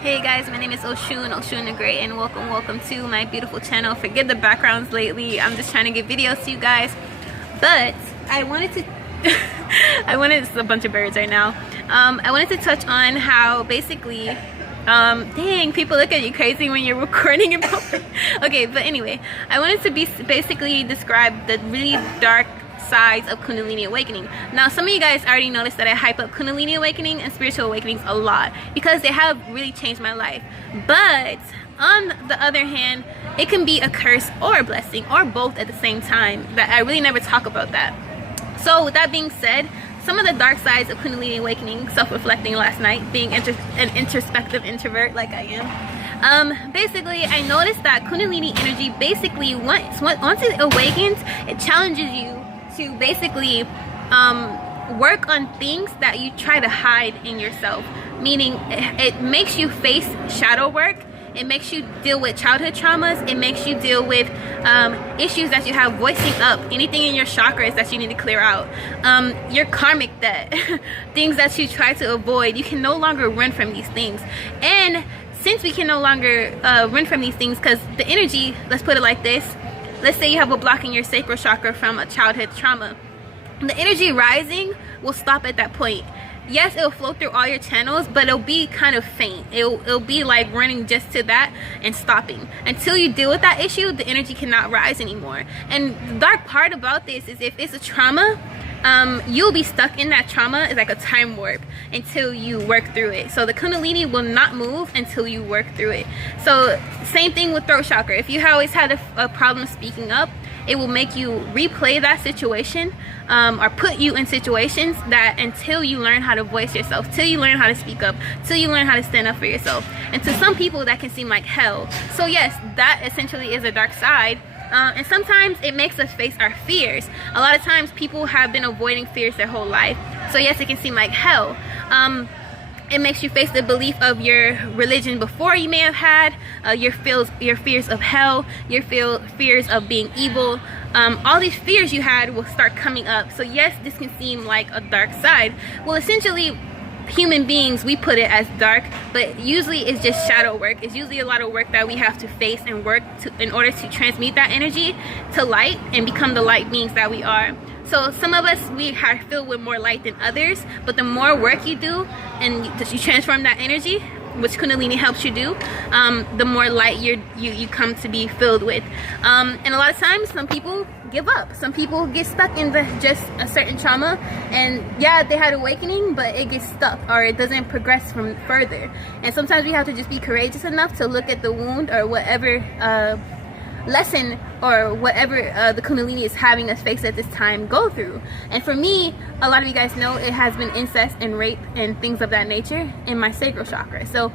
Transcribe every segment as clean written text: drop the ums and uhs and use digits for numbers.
Hey guys, my name is Oshun the Great, and welcome to my beautiful channel. Forget the backgrounds lately, I'm just trying to get videos to you guys. But I wanted to it's a bunch of birds right now. I wanted to touch on how basically dang, people look at you crazy when you're recording in public. Okay, but anyway, I wanted to basically describe the really dark sides of Kundalini Awakening. Now, some of you guys already noticed that I hype up Kundalini Awakening and spiritual awakenings a lot because they have really changed my life. But on the other hand, it can be a curse or a blessing, or both at the same time. That I really never talk about that. So with that being said, some of the dark sides of Kundalini Awakening, self-reflecting last night, being an introspective introvert like I am, basically I noticed that Kundalini energy basically once it awakens, it challenges you to basically work on things that you try to hide in yourself. Meaning it makes you face shadow work. It makes you deal with childhood traumas. It makes you deal with issues that you have voicing up, anything in your chakras that you need to clear out, your karmic debt, things that you try to avoid. You can no longer run from these things. And since we can no longer run from these things, because the energy, let's put it like this, let's say you have a block in your sacral chakra from a childhood trauma. The energy rising will stop at that point. Yes, it'll flow through all your channels, but it'll be kind of faint. It'll be like running just to that and stopping. Until you deal with that issue, the energy cannot rise anymore. And the dark part about this is if it's a trauma, you'll be stuck in that trauma. It's like a time warp until you work through it. So the Kundalini will not move until you work through it. So same thing with throat chakra. If you always had a problem speaking up, it will make you replay that situation, or put you in situations that until you learn how to voice yourself, till you learn how to speak up, till you learn how to stand up for yourself. And to some people that can seem like hell. So yes, that essentially is a dark side. And sometimes it makes us face our fears. A lot of times people have been avoiding fears their whole life. So yes, it can seem like hell. It makes you face the belief of your religion before you may have had, your fears of hell, your fears of being evil. All these fears you had will start coming up. So yes, this can seem like a dark side. Well, essentially, human beings, we put it as dark, but usually it's just shadow work. It's usually a lot of work that we have to face and work in order to transmute that energy to light and become the light beings that we are. So some of us, we are filled with more light than others, but the more work you do and you transform that energy, which Kundalini helps you do, the more light you come to be filled with. And a lot of times, some people give up. Some people get stuck in just a certain trauma, and yeah, they had awakening, but it gets stuck or it doesn't progress from further. And sometimes we have to just be courageous enough to look at the wound or whatever lesson or whatever the Kundalini is having us face at this time go through. And for me, a lot of you guys know it has been incest and rape and things of that nature in my sacral chakra. So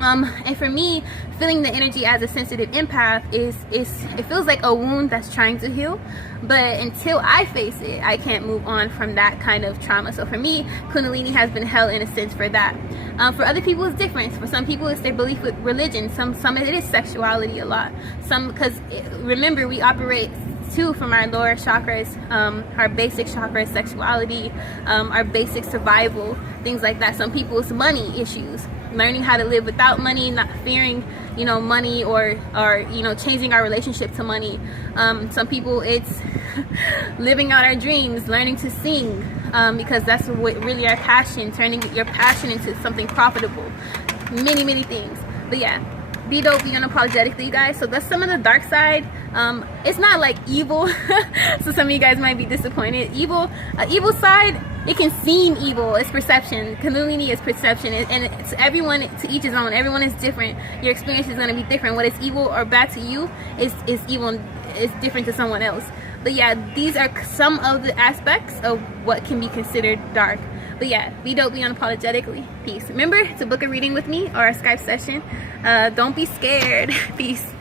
and for me, feeling the energy as a sensitive empath it feels like a wound that's trying to heal, but until I face it, I can't move on from that kind of trauma. So for me, Kundalini has been hell in a sense for that. For other people, it's different. For some people, it's their belief with religion. Some it is sexuality a lot. Some, because remember, we operate too from our lower chakras, our basic chakras, sexuality, our basic survival, things like that. Some people, it's money issues, learning how to live without money, not fearing, money, or changing our relationship to money. Some people, it's living out our dreams, learning to sing, because that's what really our passion, turning your passion into something profitable. Many things. But yeah, be dope, be unapologetically, guys. So that's some of the dark side. It's not like evil. So some of you guys might be disappointed. Evil side, it can seem evil. It's perception. Kundalini is perception, and it's everyone to each his own. Everyone is different. Your experience is going to be different. What is evil or bad to you is evil. Is different to someone else. But yeah, these are some of the aspects of what can be considered dark. But yeah, be dope, be unapologetically. Peace. Remember to book a reading with me or a Skype session. Don't be scared. Peace.